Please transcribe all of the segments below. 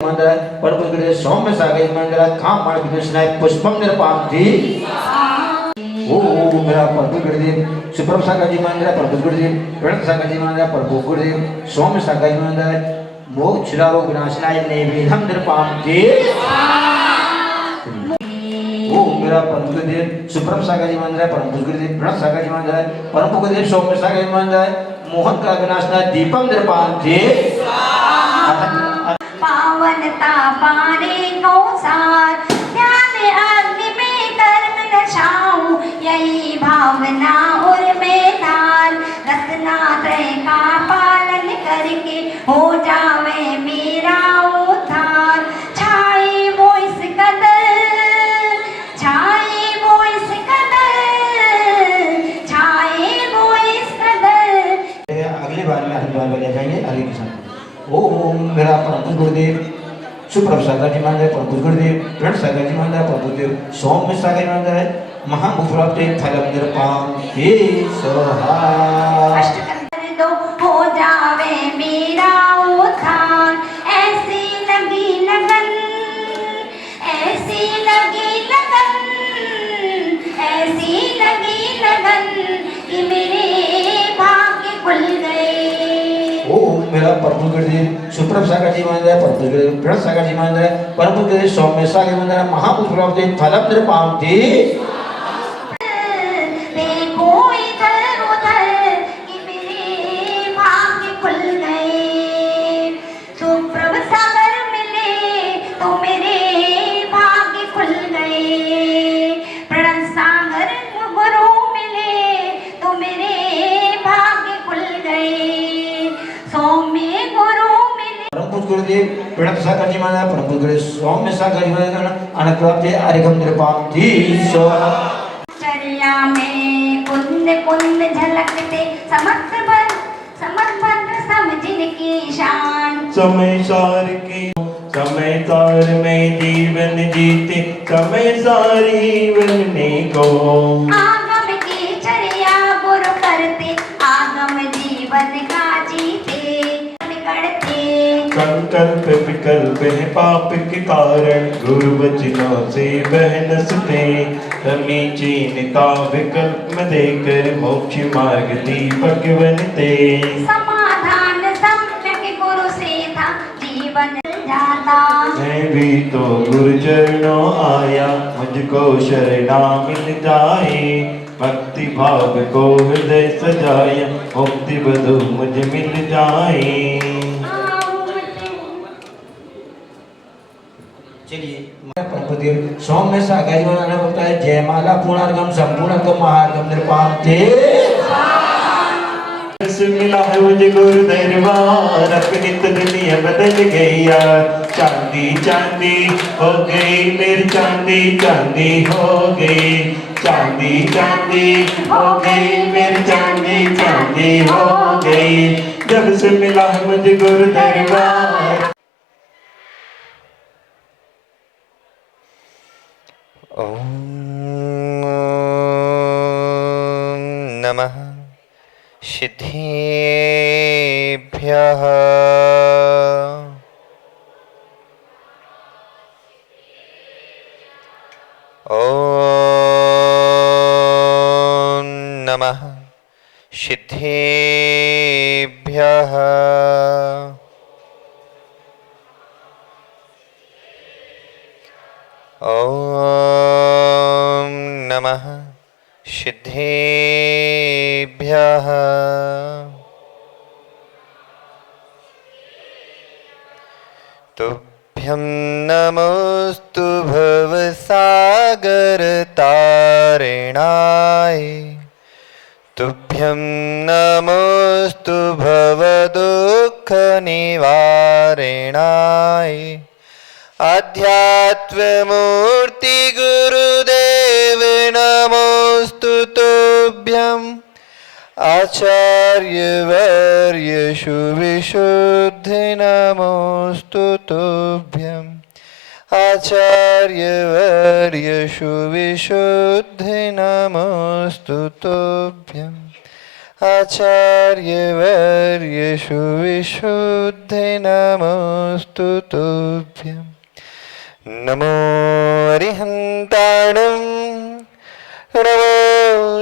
मंदिर परपुष्कृते सौम्य सागर मंदिर काम मार्ग कृष्णाय पुष्पम निर्पांति ओ मेरा परपुष्कृते सुप्रभ सागर जी मंदिर परपुष्कृते प्रणत सागर जी मंदिर परपुष्कृते सौम्य सागर जी मंदिर मोक्ष रोग विनाशनाय नैवेद्यम निर्पांति ओ मेरा परपुष्कृते सुप्रभ सागर जी मंदिर परपुष्कृते प्रणत सागर जी मंदिर परपुष्कृते सौम्य सागर जी मंदिर मोहन का विनाशनाय दीपम निर्पांति पावनता पारे गौसार ध्यान अग्नि में कर्म नशाऊं यही भावना और में धार रत्ना त्रय का पालन करके हो जावे मेरा उद्धार छाई वो इस कदर छाई वो इस कदर छाई वो इस कदर। अगली बार में हरिद्वार बजा जाएंगे। हरे कृष्ण। ओम मेरा परम गुरुदेव सुप्रभ सागर जी महाराज परम गुरुदेव प्रण सागर जी महाराज परम गुरुदेव सौम्य सागर जी महाराज महामुफ्राप्ते फलम निरपाम हे सोहा दो हो जावे मेरा उद्धार ऐसी लगी लगन ऐसी लगी लगन ऐसी लगी लगन कि मेरे भाग्य खुल गए। ओम मेरा परम गुरुदेव सुप्रभ सागर जी महाराज परम गुरुदेव प्रण सागर जी महाराज परम गुरुदेव सौम्य सागर जी महाराज महामुफ्राप्ते फलम निरपाम हे गुरुदेव प्रणत सागर जी महाराज परम गुरुदेव सौम्य सागर जी महाराज अनप्राप्ते अरिगम निरपांति सोहा चर्या में पुण्य पुण्य झलकते समर्थ समझिन की शान समय सार में जीवन जीते समय सारी बनने को आगम की चर्या गुरु करते आगम जीवन का जीते करते संकल्प विकल्प है पाप के कारण गुरु वचनों से बहनसते हमें चीनता विकल्प में देकर मोक्ष मार्ग दीपक बनते समाधान सम्यक गुरु से था जीवन जाता। मैं भी तो गुरु चरणों आया मुझको शरणा मिल जाए भक्ति भाव को हृदय सजाया मुक्ति बधु मुझे मिल जाए। चलिए परमपुत्र सौम्य सागर जी महाराज बोलता है जयमाला पूर्णार्गम संपूर्णर्गम महार्गम निरपांते मिला है मुझे गुरु दरबार अपनी तो दुनिया बदल गई यार चांदी चांदी हो गई मेरी चांदी चांदी हो गई चांदी चांदी हो गई मेरी चांदी चांदी हो गई जब से मिला है मुझे गुरु दरबार। ओम नमः सिद्धेभ्यः ओम नमः सिद्धेभ्यः ओम नमः सिद्धेभ्यः तुभ्यं नमोस्तु भवसागर तारिणाय तुभ्यं नमोस्तु भवदुःख निवारिणाय आध्यात्ममूर्ति गुरुदेव नमोस्तु तुभ्यम् आचार्यवर्य सुविशुद्ध नमोस्तु तुभ्यम् आचार्यवर्य सुविशुद्ध नमोस्तु तुभ्यम् आचार्यवर्येषु विशुद्धे नमोऽस्तु तुभ्यं। नमो अरिहन्ताणं नमो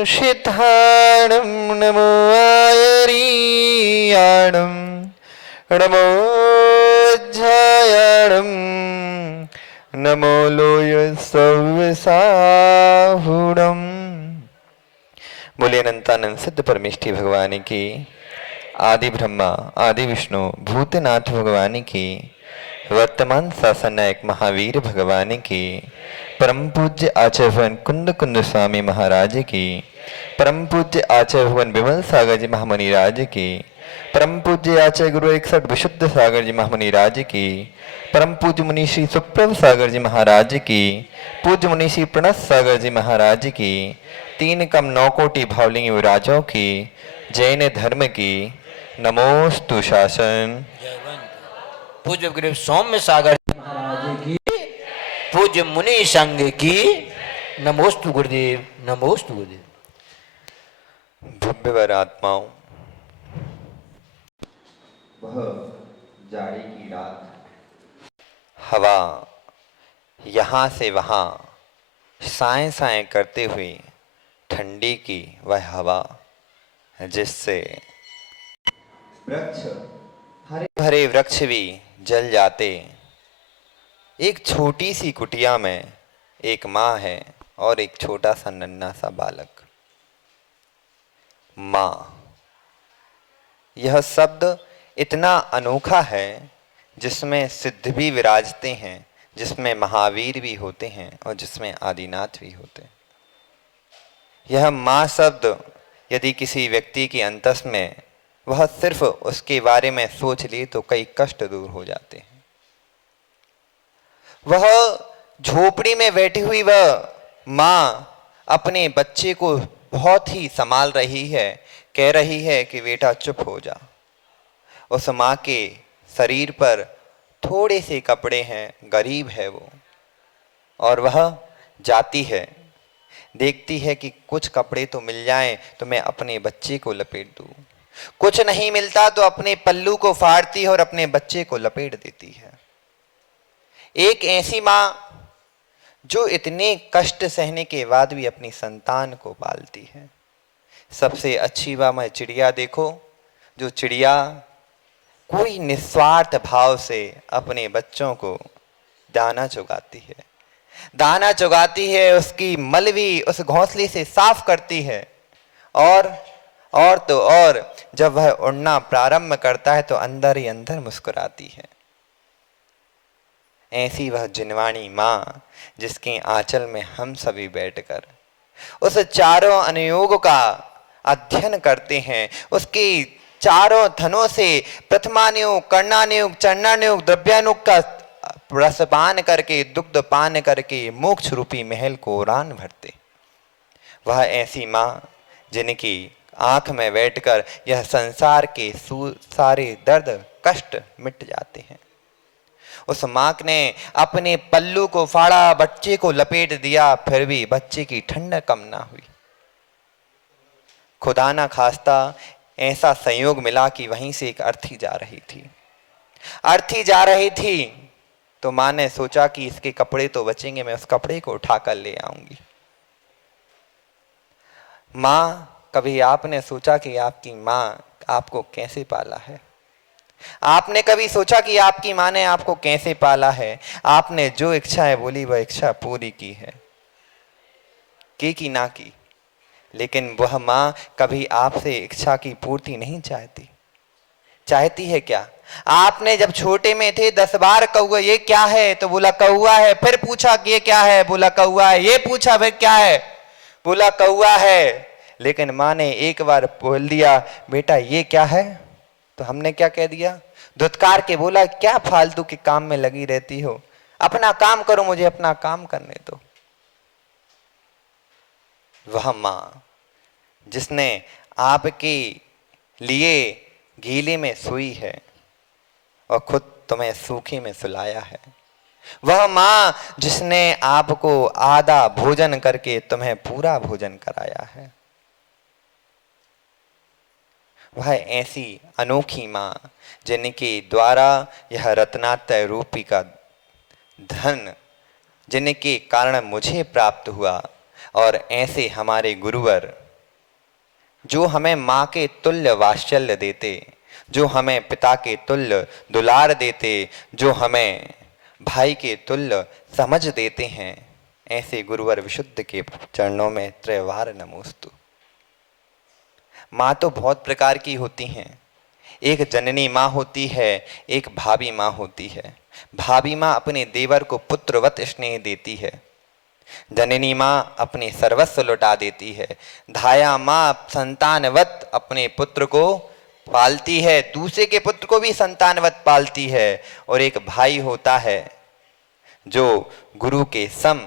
सिद्धाणं नमो आयरीयाणं नमो अध्यायाणं नमो लोय सव्यसाहुणम्। बोले अनंतानंद सिद्ध परमेष्ठी भगवान की, आदि ब्रह्मा आदि विष्णु भूतनाथ भगवान की, वर्तमान शासन नायक महावीर भगवान की, परम पूज्य आचार्य भगवान कुंद कुंद स्वामी महाराज की, परम पूज्य आचार्य भगवान विमल सागर जी महामुनि राज की, परम पूज्य आचार्य गुरु 61 विशुद्ध सागर जी महामुनि राज की, परम पूज्य मुनि श्री सुप्रभ सागर जी महाराज की, पूज्य मुनि श्री प्रणत सागर जी महाराज की, 3 कम 9 कोटि भावलिंग विराजों की, जैन धर्म की नमोस्तु शासन। पूज्य गुरु सौम्य सागर महाराज की, पूज्य मुनि संघ की नमोस्तु गुरुदेव, नमोस्तु गुरुदेव। भव्यवर आत्माओं, वह जाड़ी की रात, हवा यहाँ से वहाँ साएं साएं करते हुए ठंडी की वह हवा, जिससे वृक्ष हरे भरे वृक्ष भी जल जाते। एक छोटी सी कुटिया में एक माँ है और एक छोटा सा नन्हा सा बालक। माँ, यह शब्द इतना अनोखा है जिसमें सिद्ध भी विराजते हैं, जिसमें महावीर भी होते हैं और जिसमें आदिनाथ भी होते हैं। यह माँ शब्द यदि किसी व्यक्ति के अंतस में वह सिर्फ उसके बारे में सोच ले तो कई कष्ट दूर हो जाते हैं। वह झोपड़ी में बैठी हुई वह माँ अपने बच्चे को बहुत ही संभाल रही है, कह रही है कि बेटा चुप हो जा। उस माँ के शरीर पर थोड़े से कपड़े हैं, गरीब है वो, और वह जाती है, देखती है कि कुछ कपड़े तो मिल जाएं तो मैं अपने बच्चे को लपेट दूं। कुछ नहीं मिलता तो अपने पल्लू को फाड़ती है और अपने बच्चे को लपेट देती है। एक ऐसी माँ जो इतने कष्ट सहने के बाद भी अपनी संतान को पालती है। सबसे अच्छी बात है, चिड़िया देखो, जो चिड़िया कोई निस्वार्थ भाव से अपने बच्चों को दाना चुगाती है, दाना चुगाती है, उसकी मल भी उस घोंसले से साफ करती है, और तो और जब वह उड़ना प्रारंभ करता है तो अंदर ही अंदर मुस्कुराती है। ऐसी वह जिनवाणी माँ जिसके आंचल में हम सभी बैठकर उस चारों अनुयोग का अध्ययन करते हैं, उसके चारों धनों से प्रथमानुयोग, कर्णानुयोग, चरणानुयोग, द्रव्यानुयोग का रसपान करके, दुग्ध पान करके मोक्ष रूपी महल को उड़ान भरते। वह ऐसी माँ जिनकी आंख में बैठकर यह संसार के सारे दर्द कष्ट मिट जाते हैं। उस माँ ने अपने पल्लू को फाड़ा, बच्चे को लपेट दिया, फिर भी बच्चे की ठंडक कम ना हुई। खुदा ना खास्ता ऐसा संयोग मिला कि वहीं से एक अर्थी जा रही थी तो माँ ने सोचा कि इसके कपड़े तो बचेंगे, मैं उस कपड़े को उठाकर ले आऊंगी। माँ, कभी आपने सोचा कि आपकी माँ आपको कैसे पाला है? आपने कभी सोचा कि आपकी माँ ने आपको कैसे पाला है? आपने जो इच्छा है बोली वह इच्छा पूरी की है, की ना की, लेकिन वह माँ कभी आपसे इच्छा की पूर्ति नहीं चाहती है क्या? आपने जब छोटे में थे 10 बार कौआ ये क्या है तो बोला कौआ है, फिर पूछा कि ये क्या है, बोला कौआ है, ये पूछा फिर क्या है, बोला कौआ है। लेकिन माँ ने एक बार बोल दिया बेटा ये क्या है, तो हमने क्या कह दिया? धुतकार के बोला क्या फालतू के काम में लगी रहती हो, अपना काम करो, मुझे अपना काम करने दो। वह माँ जिसने आपके लिए गीले में सोई है और खुद तुम्हें सूखे में सुलाया है, वह माँ जिसने आपको आधा भोजन करके तुम्हें पूरा भोजन कराया है, वह ऐसी अनोखी माँ जिनके द्वारा यह रत्नात्रय रूपी का धन जिनके कारण मुझे प्राप्त हुआ, और ऐसे हमारे गुरुवर जो हमें माँ के तुल्य वात्सल्य देते, जो हमें पिता के तुल्य दुलार देते, जो हमें भाई के तुल्य समझ देते हैं, ऐसे गुरुवर विशुद्ध के चरणों में त्रयवार नमोस्तु। माँ तो बहुत प्रकार की होती हैं। एक जननी माँ होती है, एक भाभी माँ होती है। भाभी माँ अपने देवर को पुत्रवत स्नेह देती है। जननी माँ अपने सर्वस्व लुटा देती है। धाया माँ संतानवत अपने पुत्र को पालती है, दूसरे के पुत्र को भी संतानवत पालती है। और एक भाई होता है जो गुरु के सम,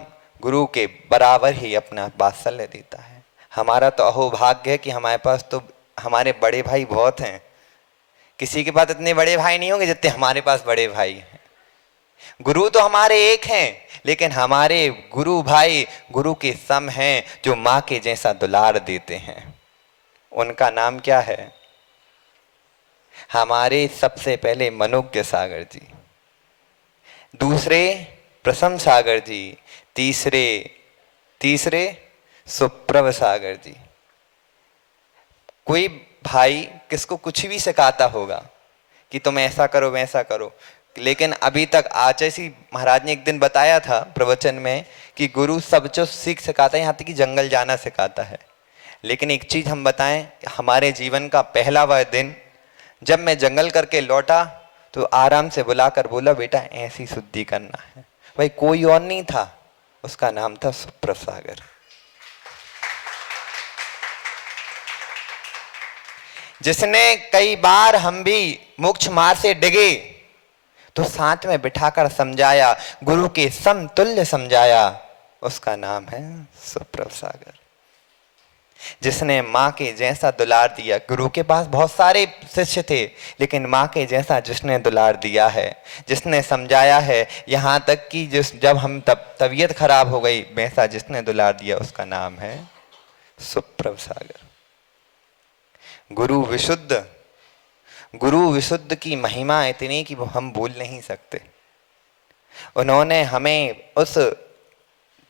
गुरु के बराबर ही अपना वात्सल्य देता है। हमारा तो अहोभाग्य है कि हमारे पास तो हमारे बड़े भाई बहुत हैं। किसी के पास इतने बड़े भाई नहीं होंगे जितने हमारे पास बड़े भाई हैं। गुरु तो हमारे एक हैं, लेकिन हमारे गुरु भाई गुरु के सम हैं, जो माँ के जैसा दुलार देते हैं। उनका नाम क्या है? हमारे सबसे पहले मनोज्ञ सागर जी, दूसरे प्रसम सागर जी, तीसरे सुप्रभ सागर जी। कोई भाई किसको कुछ भी सिखाता होगा कि तुम ऐसा करो वैसा करो, लेकिन अभी तक आचार्य जी महाराज ने एक दिन बताया था प्रवचन में कि गुरु सब जो सीख सिखाता है, यहाँ तक कि जंगल जाना सिखाता है। लेकिन एक चीज हम बताएं, हमारे जीवन का पहला वह दिन जब मैं जंगल करके लौटा तो आराम से बुलाकर बोला, बेटा ऐसी शुद्धि करना है। भाई कोई और नहीं था, उसका नाम था सुप्रभ सागर। जिसने कई बार हम भी मोक्ष मार्ग से डिगे तो साथ में बिठाकर समझाया, गुरु के समतुल्य समझाया, उसका नाम है सुप्रभ सागर। जिसने माँ के जैसा दुलार दिया। गुरु के पास बहुत सारे शिष्य थे, लेकिन माँ के जैसा जिसने दुलार दिया है, जिसने समझाया है, यहाँ तक कि जब हम तबीयत खराब हो गई, वैसा जिसने दुलार दिया, उसका नाम है सुप्रभ सागर। गुरु विशुद्ध की महिमा इतनी कि वो हम बोल नहीं सकते। उन्होंने हमें उस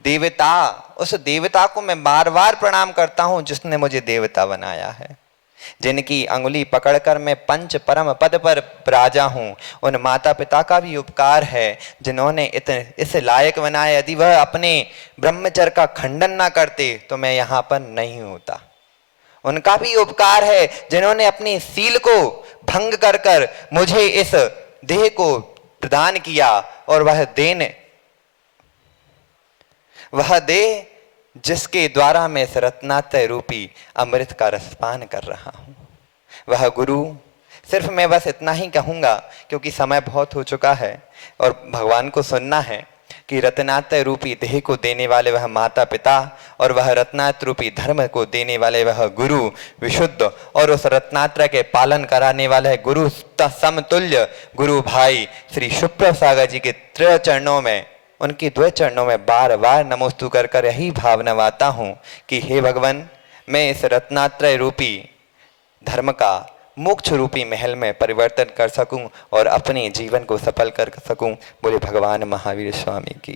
देवता को मैं बार बार प्रणाम करता हूं जिसने मुझे देवता बनाया है, जिनकी अंगुली पकड़कर मैं पंच परम पद पर राजा हूं। उन माता पिता का भी उपकार है जिन्होंने इस लायक बनाया। यदि वह अपने ब्रह्मचर्य का खंडन ना करते तो मैं यहाँ पर नहीं होता। उनका भी उपकार है जिन्होंने अपने सील को भंग कर कर मुझे इस देह को प्रदान किया, और वह देह जिसके द्वारा मैं इस रत्नात्रय रूपी अमृत का रसपान कर रहा हूं, वह गुरु। सिर्फ मैं बस इतना ही कहूंगा क्योंकि समय बहुत हो चुका है और भगवान को सुनना है कि रत्नात्रय रूपी देह को देने वाले वह माता पिता, और वह रत्नात्रय रूपी धर्म को देने वाले वह गुरु विशुद्ध, और उस रत्नात्रय के पालन कराने वाले गुरु समतुल्य गुरु भाई श्री सुप्रभ सागर जी के त्रय चरणों में, उनके द्वय चरणों में बार बार नमोस्तु कर कर यही भावना वाता हूँ कि हे भगवान, मैं इस रत्नात्रय रूपी धर्म का मोक्ष रूपी महल में परिवर्तन कर सकूं और अपने जीवन को सफल कर सकूं। बोले भगवान महावीर स्वामी की।